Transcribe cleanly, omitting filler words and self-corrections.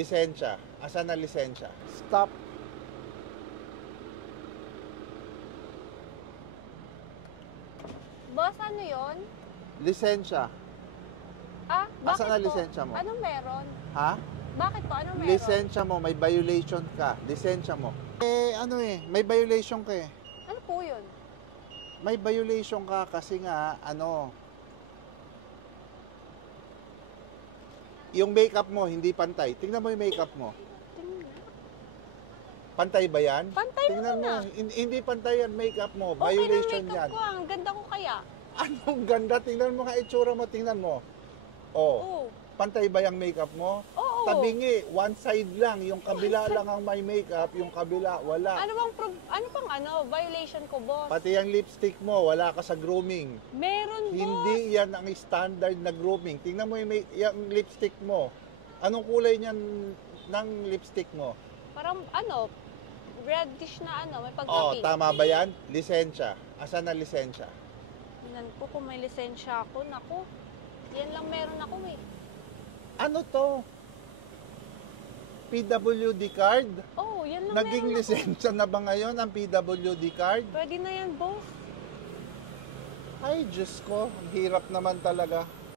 Lisensya. Asan na lisensya? Stop. Boss, ano yun? Lisensya. Ah, bakit Asan na po? lisensya mo? Anong meron? Ha? Bakit po? Anong meron? Lisensya mo, may violation ka. Lisensya mo. May violation ka eh. Ano po yun? May violation ka kasi nga, yung makeup mo, hindi pantay. Tingnan mo yung makeup mo. Tingnan. Pantay ba yan? Pantay Tingnan naman mo, hindi pantay yan makeup mo. Okay Violation na makeup yan. ko. Ang ganda ko kaya. Anong ganda? Tingnan mo nga itsura mo, tingnan mo. Oh, Oo. pantay ba yung makeup mo? Oo. Tabingi, one side lang. Yung kabila lang ang may makeup, yung kabila wala. Ano bang violation ko, boss? Pati yung lipstick mo, wala ka sa grooming. Meron, boss. Hindi yan ang standard na grooming. Tingnan mo yung lipstick mo. Anong kulay niyan ng lipstick mo? Parang reddish na may Oh, pagka-pink. tama ba yan? Lisensya. Asan na lisensya? Tingnan ko kung may lisensya ako. Naku, yan lang meron ako eh. Ano to? PWD card? Oh, yan lang Naging meron ako. lisensya na ba ngayon ang PWD card? Pwede na yan, boss. Ay, Diyos ko. Ang hirap naman talaga.